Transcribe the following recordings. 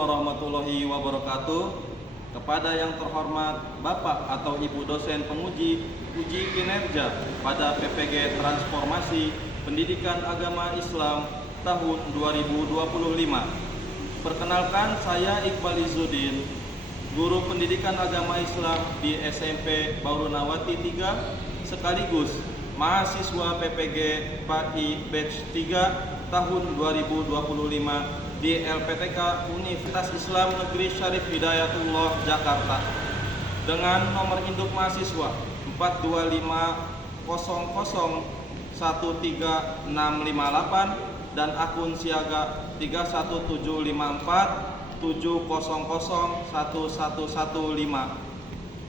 warahmatullahi wabarakatuh. Kepada yang terhormat Bapak atau Ibu dosen penguji uji kinerja pada PPG Transformasi Pendidikan Agama Islam tahun 2025. Perkenalkan, saya Iqbal Izzuddin, guru pendidikan agama Islam di SMP Baurunawati 3 sekaligus mahasiswa PPG PAI Batch 3 tahun 2025 di LPTK Universitas Islam Negeri Syarif Hidayatullah Jakarta dengan nomor induk mahasiswa 42500135658 dan akun siaga 31754700115.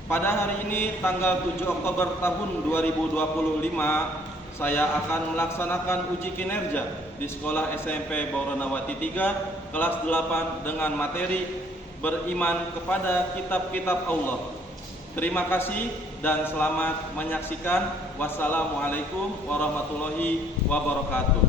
Pada hari ini tanggal 7 Oktober tahun 2025, saya akan melaksanakan uji kinerja di sekolah SMP Baurunawati 3 kelas 8 dengan materi beriman kepada kitab-kitab Allah. Terima kasih dan selamat menyaksikan. Wassalamualaikum warahmatullahi wabarakatuh.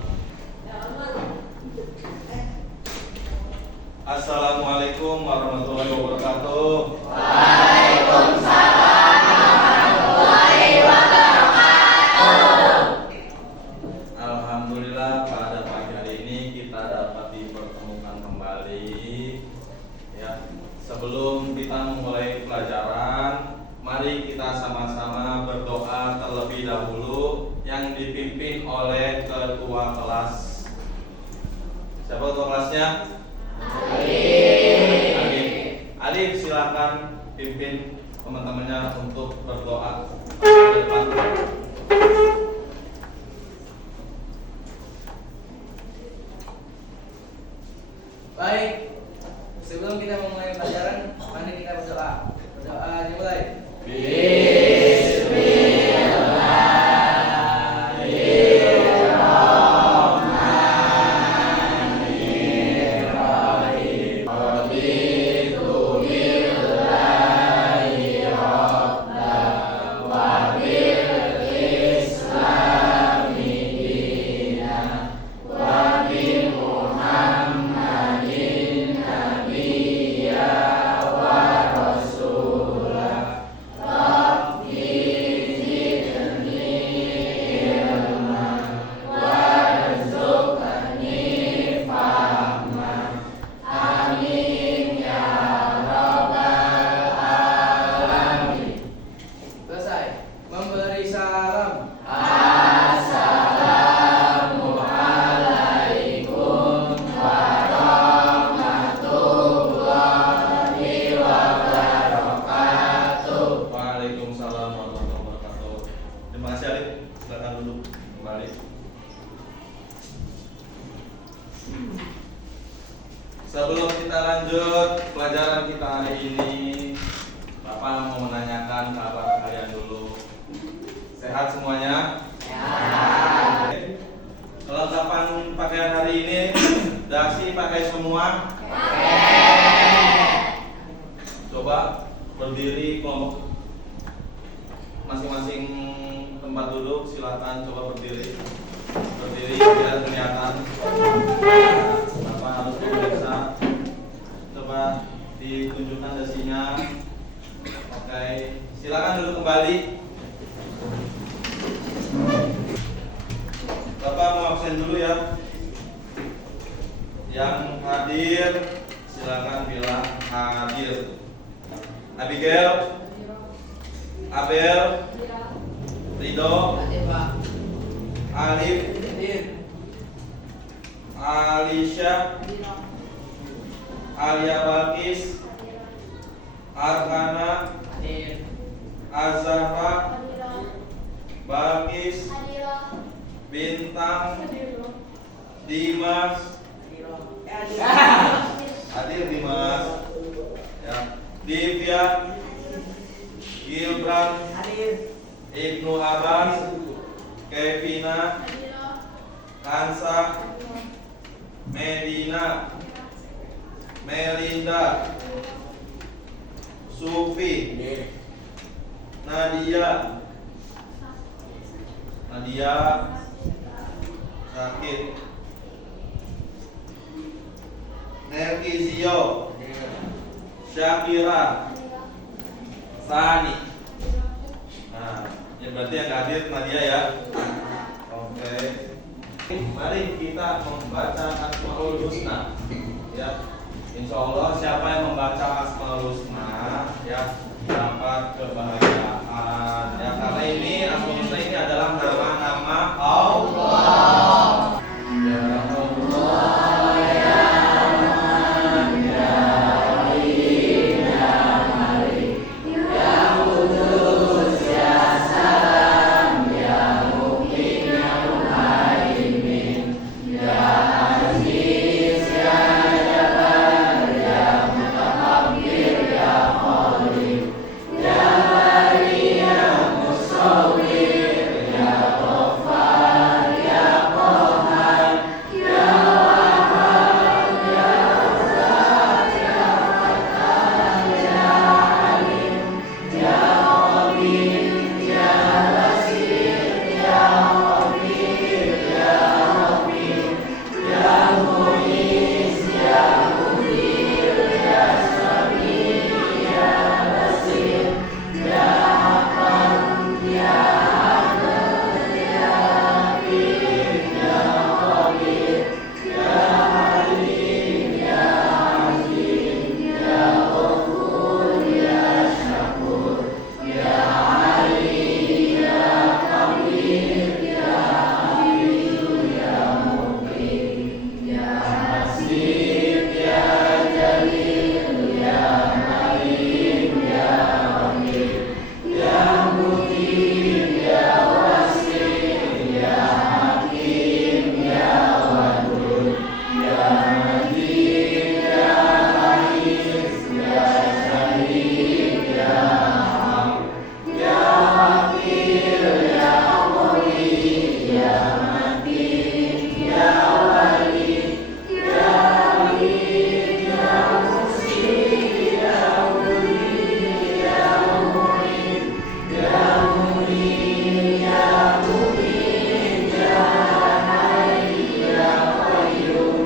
Assalamualaikum warahmatullahi wabarakatuh. Waalaikumsalam warahmatullahi wabarakatuh. Alhamdulillah, pada pagi hari ini kita dapat dipertemukan kembali. Ya, sebelum kita memulai pelajaran, mari kita sama-sama berdoa terlebih dahulu yang dipimpin oleh ketua kelas. Siapa ketua kelasnya? Alif, silakan pimpin teman-temannya untuk berdoa ke depan. Baik, sebelum kita memulai pelajaran, mari kita berdoa. Berdoa dimulai. Sebelum kita lanjut pelajaran kita hari ini, Bapak mau menanyakan kabar kalian dulu. Sehat semuanya? Ya. Kelengkapan pakaian hari ini, dasi pakai semua? Coba berdiri kelompok masing-masing tempat duduk, silakan coba berdiri. Berdiri biar kelihatan. Bapak harus memeriksa. Coba ditunjukkan dasinya. Oke, silakan duduk kembali. Bapak mau absen dulu ya. Yang hadir silakan bilang hadir. Abigail, Abel, Ridho, Alif, Alisha, Alia Balkis, Arkana, Azahra, Balkis, Bintang, Dimas, hadir Dimas, ya. Divya, Gilbran, Ibnu Abbas, Kevina, Hansa, Medina, Melinda, Sufi, Nadia, Sakit, Nerkizio, Syakira, Sani. Nah, ini berarti yang hadir Nadia ya. Oke. Mari kita membaca Asmaul Husna. Ya. Insya Allah siapa yang membaca Asmaul Husna ya dapat kebahagiaan. Ya, karena ini Asmaul Husna ini adalah nama-nama Allah. Ya Allah ya Rahman ya Rahim ya Malik ya Qudus ya Salam ya Muqim ya Muhaimin ya Aziz ya Jabbar ya Mutakabbir ya Khaliq ya Bari ya Musawwir ya Ghaffar ya Qahhar ya Wahhab ya Razzaq ya Fattah ya Alim ya Khabir ya Basir ya Khabir ya Khabir ya Mu'izz ya Mudhir ya Sami ya Basir ya Hakam ya Adil ya Habib ya Khabir ya Halim ya Azim ya Ghafur ya Syakur ya Ali ya Kabir ya Aziz ya Muqim ya Hasib ya Jalil ya Halim ya Rahim ya Muqim ya Wasi ya Hakim ya Wadud ya Majid ya Rais ya Syahid ya Ham ya Wakil ya Mu'in ya Matin ya Wali ya Hamid ya Muhsin ya Muli ya Mu'in ya Mu'min ya Mu'min ya Hayy ya Qayyum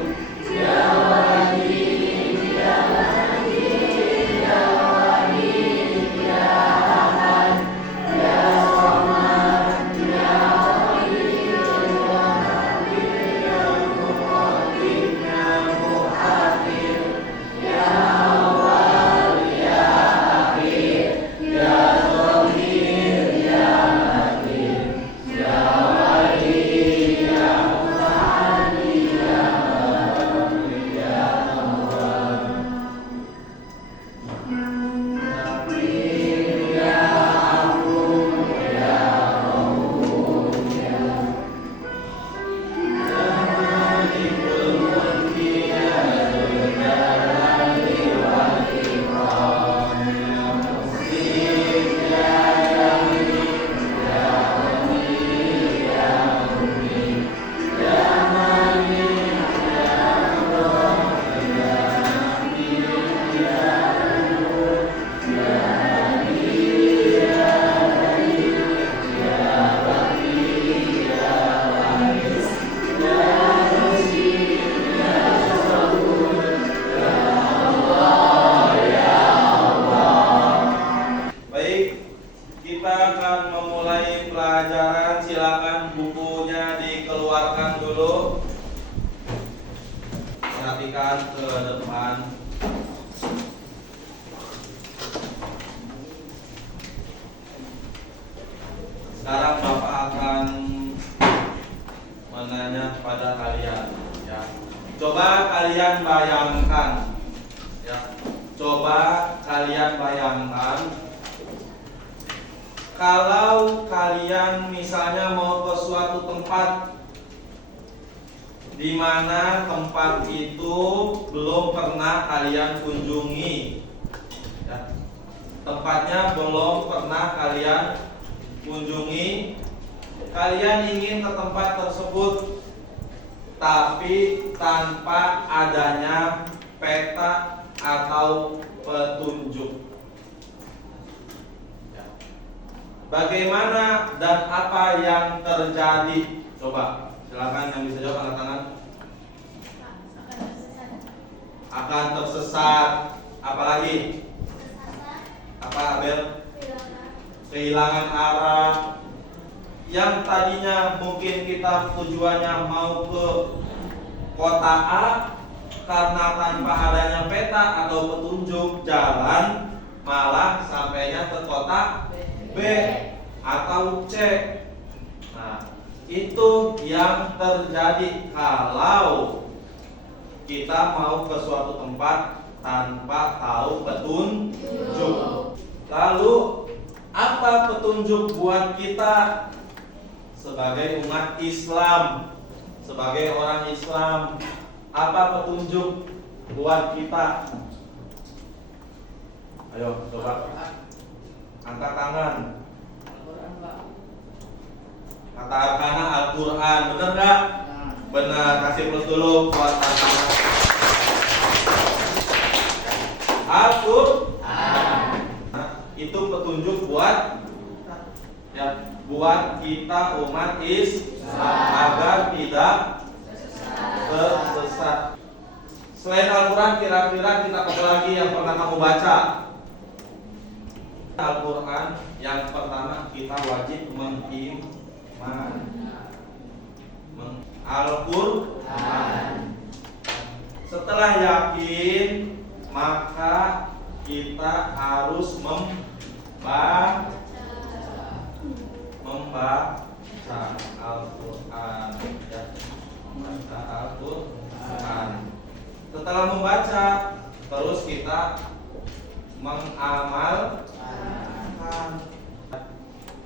ya Wajid ya Majid ya Wahid ya Ahad ya Samad ya Ghalib ya Habib ya Muqaddim ya Muakhir ya Awwal ya Akhir ya Zahir ya Batin ya Wali ya Muta'ali ya Batin ya Awwal ya Afu ya Ghafur ya Malikul Mulki ya Dzul Jalali wal Ikram ya Muhsin ya Jamil ya Ghani ya Mughni ya Mani ya Rabb ya Nabi ya Nur ya Hadi ya Dalil ya Baqi ya Waris ya Rasyid ya Sabur ya Allah ya Allah. Baik, kita akan memulai pelajaran. Silakan bukunya dikeluarkan dulu. Perhatikan ke depan. Sekarang Bapak akan menanya kepada kalian ya. Coba kalian bayangkan ya. Coba kalian bayangkan kalau kalian misalnya mau ke suatu tempat di mana tempat itu belum pernah kalian kunjungi ya. Tempatnya belum pernah kalian kunjungi, kalian ingin ke tempat tersebut tapi tanpa adanya peta atau petunjuk. Bagaimana dan apa yang terjadi? Coba silakan yang bisa jawab, angkat tangan. Akan tersesat Apalagi? Apa Abel? Kehilangan arah. Yang tadinya mungkin kita tujuannya mau ke kota A, karena tanpa adanya peta atau petunjuk jalan, malah sampainya ke kota B atau C. Nah, itu yang terjadi kalau kita mau ke suatu tempat tanpa tahu petunjuk. Lalu apa petunjuk buat kita sebagai umat Islam, sebagai orang Islam? Apa petunjuk buat kita? Ayo coba angkat tangan. Kata Arkana Al-Quran, bener gak? Bener, kasih plus dulu buat Arkana. Al-Quran. Nah, itu petunjuk buat ya, buat kita umat Islam agar tidak tersesat. Selain Al-Quran, kira-kira kitab apa lagi yang pernah kamu baca? Al-Quran yang pertama kita wajib mengiman Al-Quran. Setelah yakin, maka kita harus membaca Al-Quran, ya. Membaca Al-Quran. Setelah membaca, terus kita mengamalkan.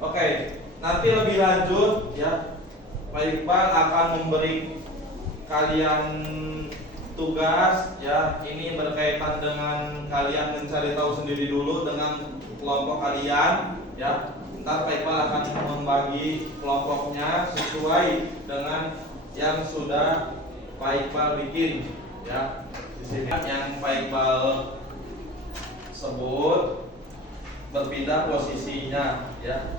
Oke, nanti lebih lanjut ya, Pak Iqbal akan memberi kalian tugas ya. Ini berkaitan dengan kalian mencari tahu sendiri dulu dengan kelompok kalian ya. Ntar Pak Iqbal akan membagi kelompoknya sesuai dengan yang sudah Pak Iqbal bikin ya. Di sini yang Pak Iqbal sebut berpindah posisinya ya.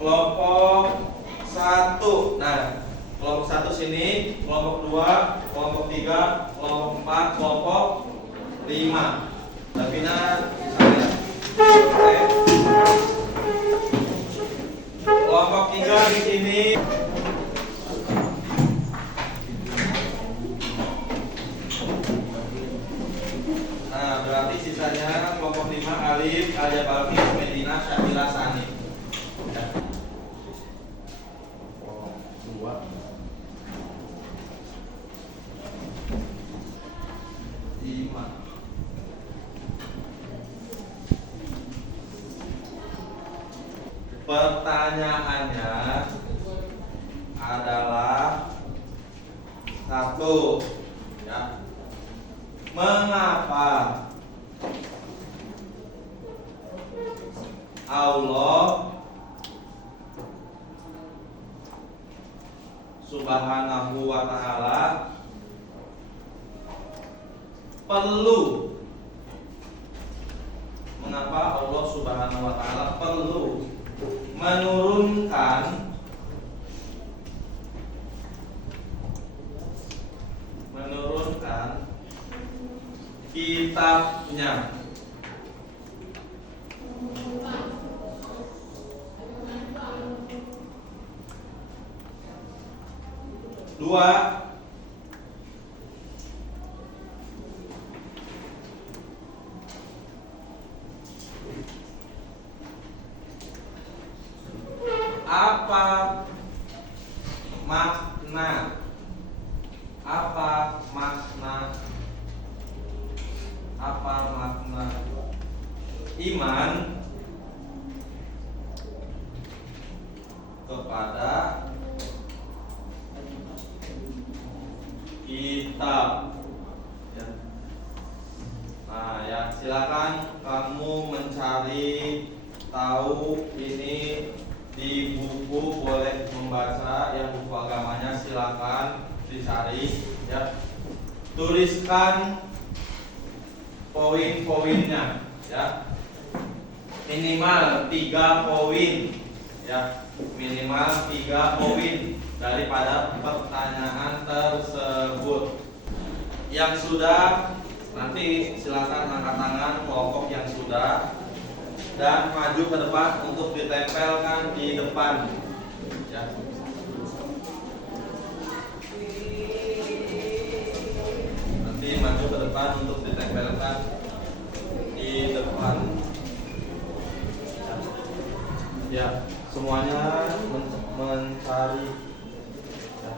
Kelompok 1. Nah, kelompok 1 sini, kelompok 2, kelompok 3, kelompok 4, kelompok 5. Tapi saya kelompok 3 di sini. Nah, berarti sisanya kelompok 5 Alif, Alia Balkis, Medina, Syakira, Sani. Ya. 2. Pertanyaannya adalah 1 ya. Mengapa Allah Subhanahu wa ta'ala perlu, mengapa Allah Subhanahu wa ta'ala perlu menurunkan kitabnya? Dua, apa makna iman kepada kitab ya. Nah ya, silakan kamu mencari tahu ini di buku, boleh membaca yang buku agamanya, silakan dicari ya. Tuliskan poin-poinnya ya. Minimal 3 poin ya. Minimal 3 poin daripada pertanyaan tersebut. Yang sudah Nanti silakan angkat tangan kelompok yang sudah dan maju ke depan untuk ditempelkan di depan. Ya. Nanti maju ke depan untuk ditempelkan di depan. Ya, semuanya mencari. Ya,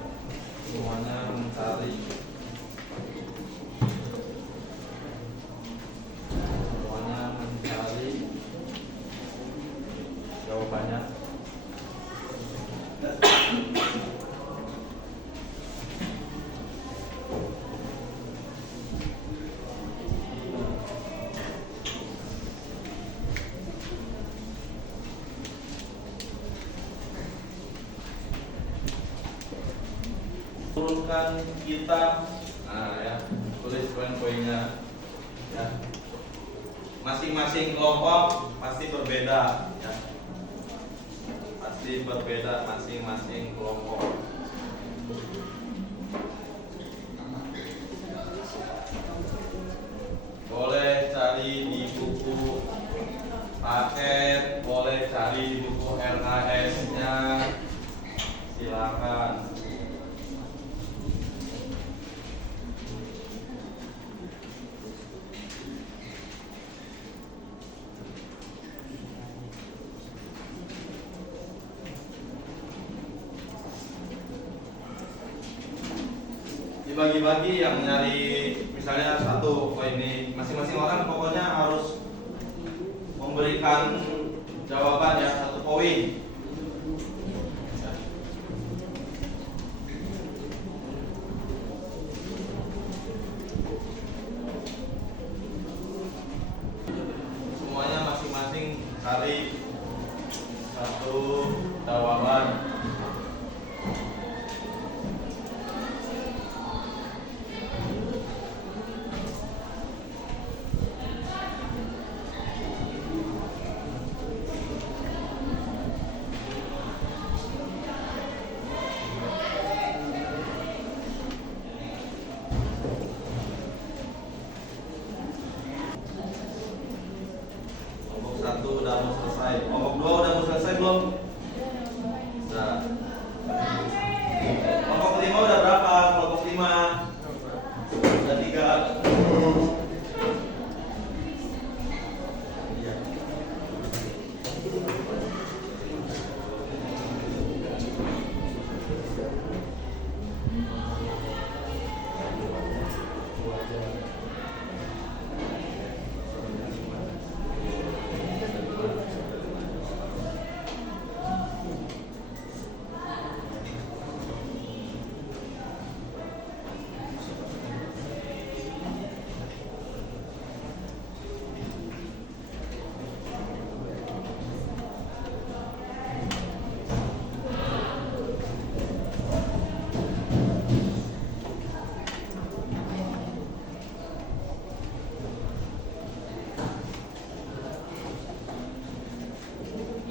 semuanya mencari. Jawabannya. Turunkan kitab. Nah ya, tulis poin-poinnya. Ya. Masing-masing kelompok pasti berbeda. Ya. Pasti berbeda masing-masing kelompok. Boleh cari di buku paket, boleh cari di buku RAS-nya. Silakan. Dibagi-bagi yang nyari misalnya satu poin ini, masing-masing orang pokoknya harus memberikan jawaban ya satu poin. Semuanya masing-masing cari satu jawaban. Satu udah mau selesai. Kelompok 2 udah mau selesai belum? Sudah. Kelompok 5 udah berapa? Kelompok 5 udah 3. Iya.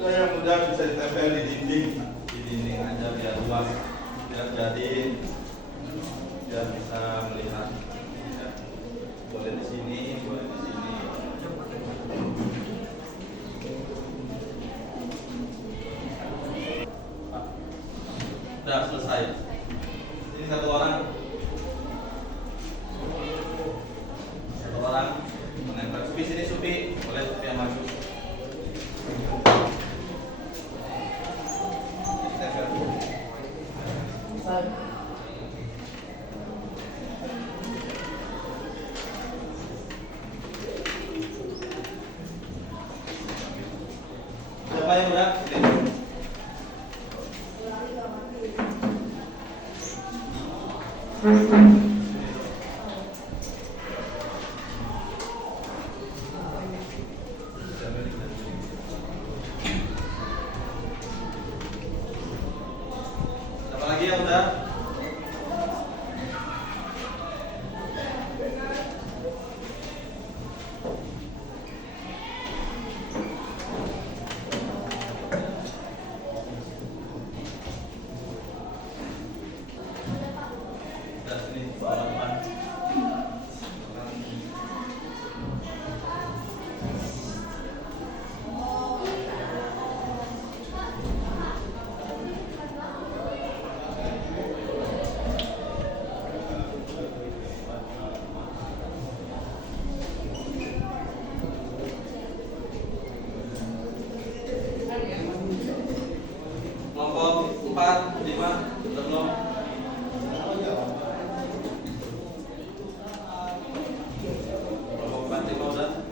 Nah, yang mudah bisa ditempel di dinding aja biar luas, biar jadi, biar bisa melihat. Ya. Boleh di sini, boleh di sini. Udah selesai. Ini satu orang menempel. Supi sini, Supi, boleh Supi yang maju. Siapa yang udah? Siapa lagi yang udah? Udah sini, bawa depan. Udah belum? Kelompok 4 5 udah?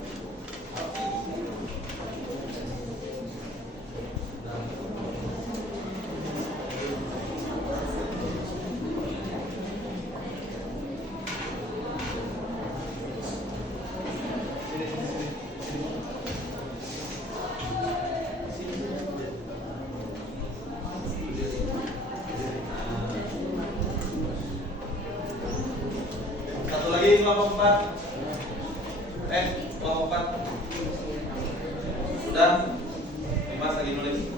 Satu lagi kelompok 4. Kelompok 4. Sudah? Dimas lagi nulis.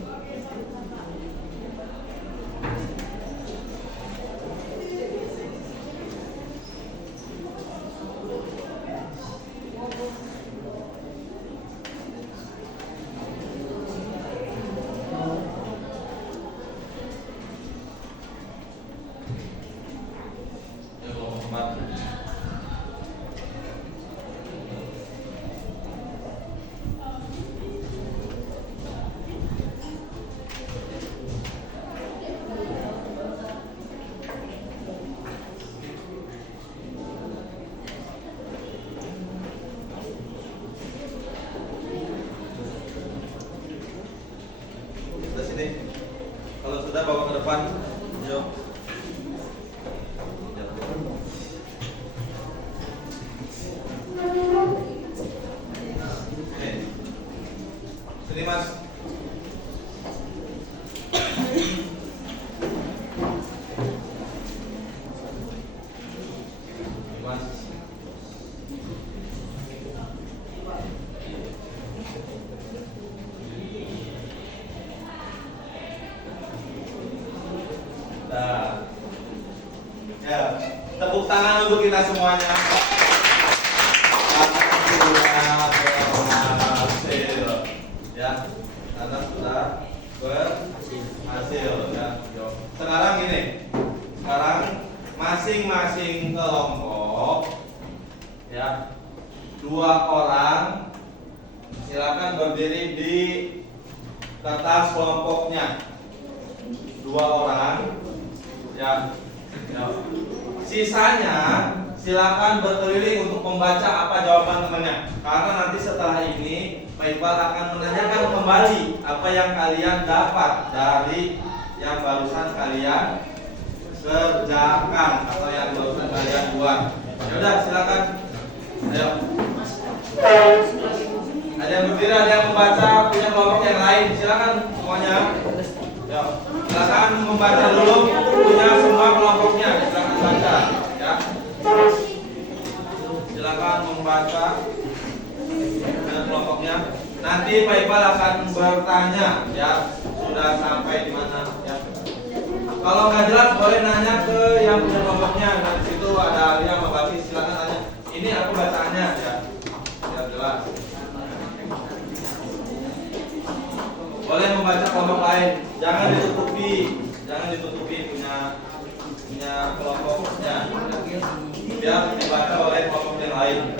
Ya, kelompok 4. Sudah sini. Kalau sudah bawa ke depan. Yuk. Ya. Sini Mas. Mas. Nah, ya, tepuk tangan untuk kita semuanya. Karena sudah berhasil, ya, karena sudah berhasil, ya. Yuk. Sekarang gini, sekarang masing-masing kelompok, ya, 2 orang, silakan berdiri di kertas kelompoknya. 2 orang. Ya. Sisanya silakan berkeliling untuk membaca apa jawaban temannya. Karena nanti setelah ini Pak Iqbal akan menanyakan kembali apa yang kalian dapat dari yang barusan kalian kerjakan atau yang barusan kalian buat. Ya udah, silakan. Ayo. Ada yang berdiri, ada yang membaca, punya kelompok yang lain. Silakan semuanya. Ya, silakan membaca dulu, punya semua kelompoknya, silakan baca, ya. Silakan membaca dengan kelompoknya. Nanti Pak Iqbal akan bertanya, ya, sudah sampai di mana, ya. Kalau nggak jelas boleh nanya ke yang punya kelompoknya. Nah, di situ ada ahli yang membagi, silakan tanya. Ini aku bacaannya, ya, biar jelas. Boleh membaca kelompok lain, jangan ditutupi punya kelompoknya, biar dibaca oleh kelompok yang lain.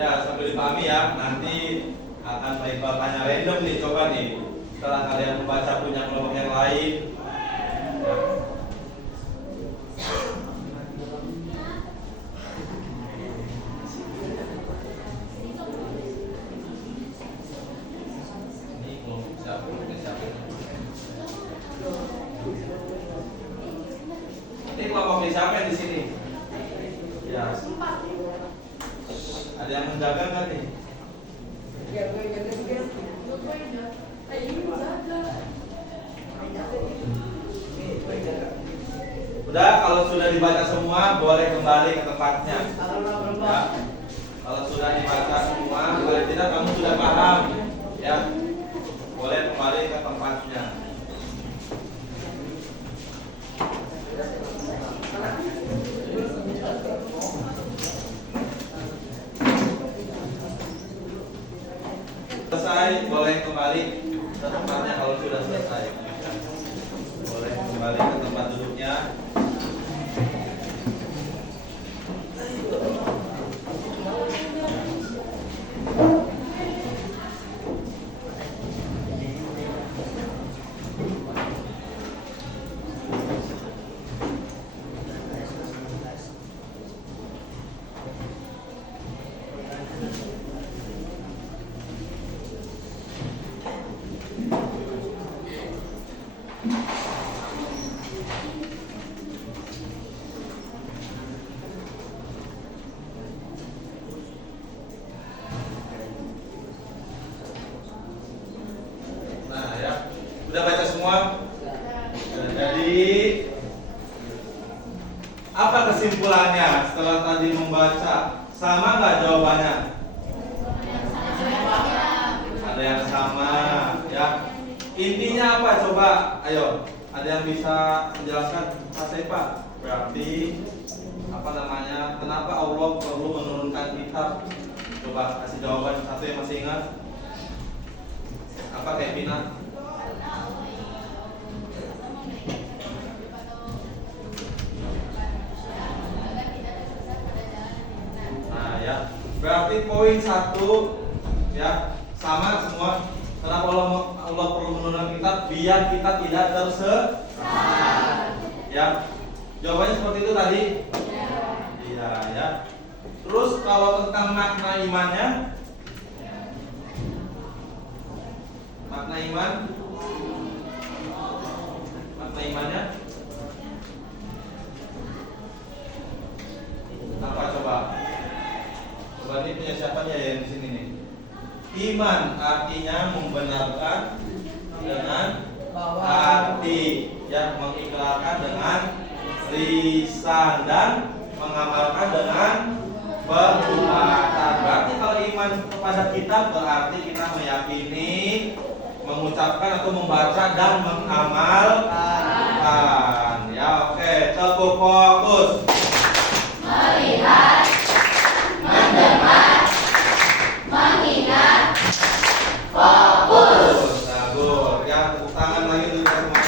Ya, sambil dipahami ya, nanti akan Pak Iqbal tanya random nih, coba nih. Setelah kalian membaca punya kelompok yang lain, ya. Ini kelompok siapa? Ini kelompok siapa di sini? Ya. Ada yang menjaga nggak nih? Udah, kalau sudah dibaca semua, boleh kembali ke tempatnya. Ya. Kalau sudah dibaca semua, paling tidak kamu sudah paham, ya. Boleh kembali ke tempatnya. Selesai, boleh kembali ke tempatnya kalau sudah selesai. Boleh kembali ke tempat duduknya. Nah ya, udah baca semua? Jadi apa kesimpulannya setelah tadi membaca? Sama nggak jawabannya? Ada yang sama, ya. Intinya apa? Coba, ayo. Ada yang bisa menjelaskan? Pak Saifa. Berarti apa namanya? Kenapa Allah perlu menurunkan kitab? Coba kasih jawaban satu yang masih ingat. Apa kayak Pina? Nah ya, berarti poin satu ya sama semua. Kenapa Allah perlu menurunkan kitab? Biar kita tidak tersesat. Ya, jawabannya seperti itu tadi. Iya ya. Terus kalau tentang makna imannya, makna imannya apa coba? Coba ini punya siapa ya yang di sini nih? Iman artinya membenarkan dengan hati, ya, mengikrarkan dengan lisan dan mengamalkan dengan perbuatan. Berarti kalau iman kepada kitab berarti kita meyakini, mengucapkan atau membaca dan mengamalkan. Ya, oke, cukup fokus. Melihat, mendengar, mengingat, fokus. Bagus. Ya, tepuk tangan lagi untuk semua.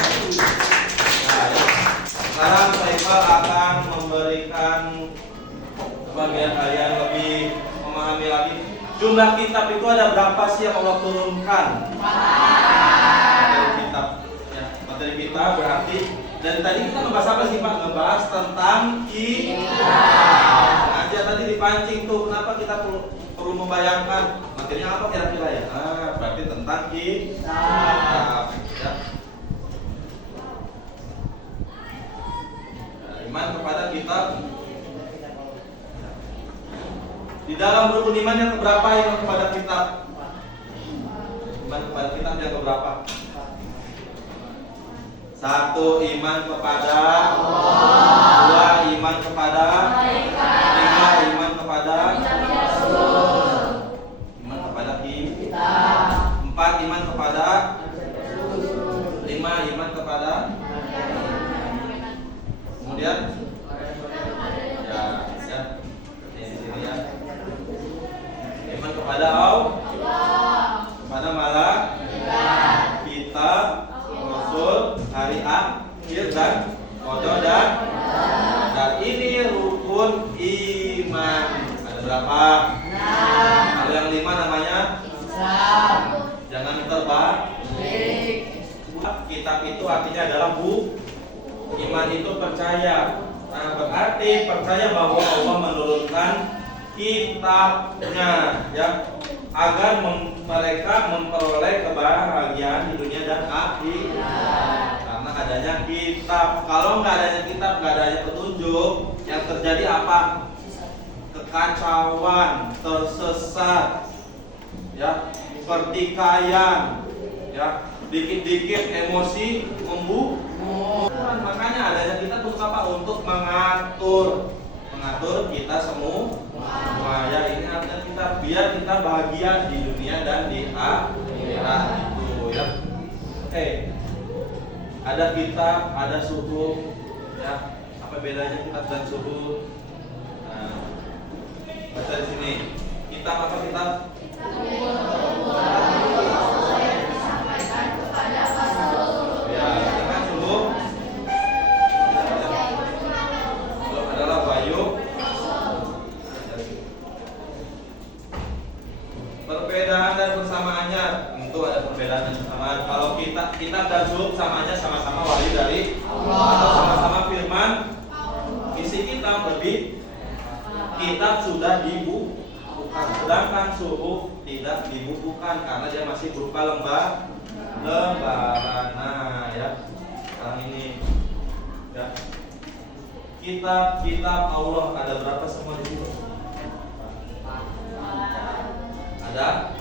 Nah, ya. Sekarang saya akan memberikan bagian kalian lebih memahami lagi. Jumlah kitab itu ada berapa sih yang Allah turunkan? Materi kitab. Ya, materi kitab berarti dari tadi kita ngebahas apa sih Pak? Ngebahas tentang kitab. Aja tadi dipancing tuh, kenapa kita perlu membayangkan materinya apa kira-kira ya? Nah, berarti tentang kitab. Ya. Iman kepada kitab. Di dalam rukun iman yang keberapa iman kepada kitab? Iman kepada kitab yang keberapa? Satu, iman kepada Allah. Dua, iman kepada tiga, iman kepada iman kepada kitab. Empat, iman kepada lima, iman kepada kemudian ya, ya di sini ya. Iman kepada Allah, kepada malaikat, kitab, rasul, hari akhir dan qada dan ini rukun iman. Ada berapa? 6. Kalau yang 5 namanya Islam. Jangan terbalik. Kitab itu artinya adalah buku. Iman itu percaya. Nah, berarti percaya bahwa Allah menurunkan kitabnya, ya, agar mereka memperoleh kebahagiaan di dunia dan akhirat. Karena adanya kitab. Kalau nggak adanya kitab, nggak adanya petunjuk, yang terjadi apa? Kekacauan, tersesat, ya, pertikaian, ya, dikit-dikit emosi membunuh. Makanya adanya kitab untuk apa? Untuk mengatur kita semua. Ya, ini artinya kita biar kita bahagia di dunia dan di akhirat itu ya. Oke. Ada kitab, ada suhuf ya. Apa bedanya kitab dan suhuf? Nah, baca di sini. Kitab apa kitab? Ya, dengan suhuf adalah wahyu. Perbedaan dan persamaannya tentu ada perbedaan dan persamaan. Kalau kitab dan suhuf samanya sama-sama wahyu dari Allah atau sama-sama firman. Isi kitab kitab sudah dibukukan, sedangkan suhuf tidak dibukukan karena dia masih berupa lembaran. Nah, ya. Sekarang ini ya. Kitab Allah ada berapa semua di situ? Ada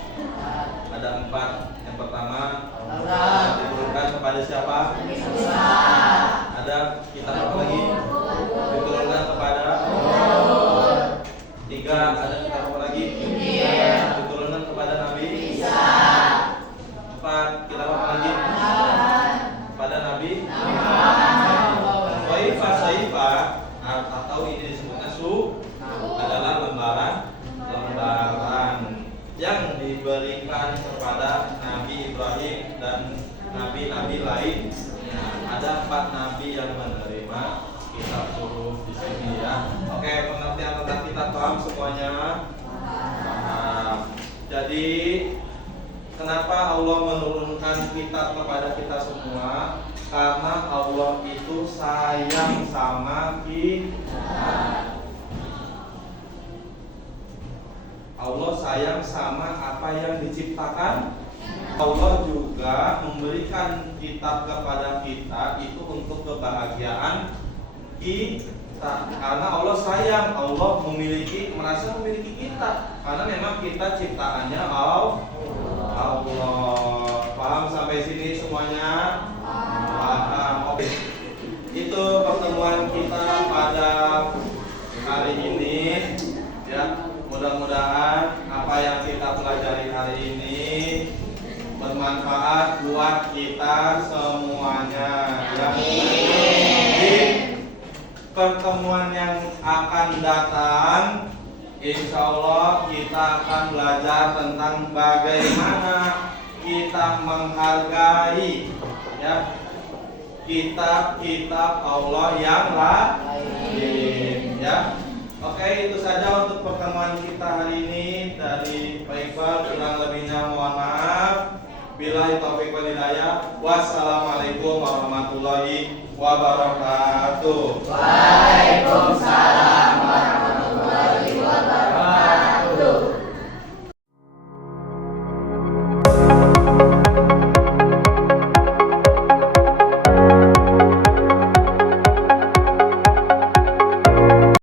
4. Yang pertama diturunkan kepada siapa? Ada kitab apa lagi? Diturunkan kepada 3. Ada kitab apa lagi? Diturunkan kepada Nabi 4. Kitab apa lagi? Kepada Nabi Saifah atau ini disebutnya adalah lembaran yang diberikan kepada Nabi Ibrahim dan nabi-nabi lain. Ada 4 nabi yang menerima kitab suhuf di sini ya. Oke, pengertian tentang kitab paham semuanya? Paham. Jadi kenapa Allah menurunkan kitab kepada kita semua? Karena Allah itu sayang sama kita. Allah sayang sama apa yang diciptakan. Allah juga memberikan kitab kepada kita itu untuk kebahagiaan kita. Karena Allah sayang, Allah merasa memiliki kita. Karena memang kita ciptaannya Allah. Paham sampai sini semuanya? Paham. Oke. Itu pertemuan kita pada hari ini ya. Mudah-mudahan apa yang kita pelajari hari ini bermanfaat buat kita semuanya. Di pertemuan yang akan datang, insya Allah kita akan belajar tentang bagaimana kita menghargai ya kitab-kitab Allah yang lain ya. Oke, itu saja untuk pertemuan kita hari ini dari Pak Iqbal. Kurang lebihnya mohon maaf. Billahi taufiq wal hidayah. Wassalamualaikum warahmatullahi wabarakatuh. Waalaikumsalam.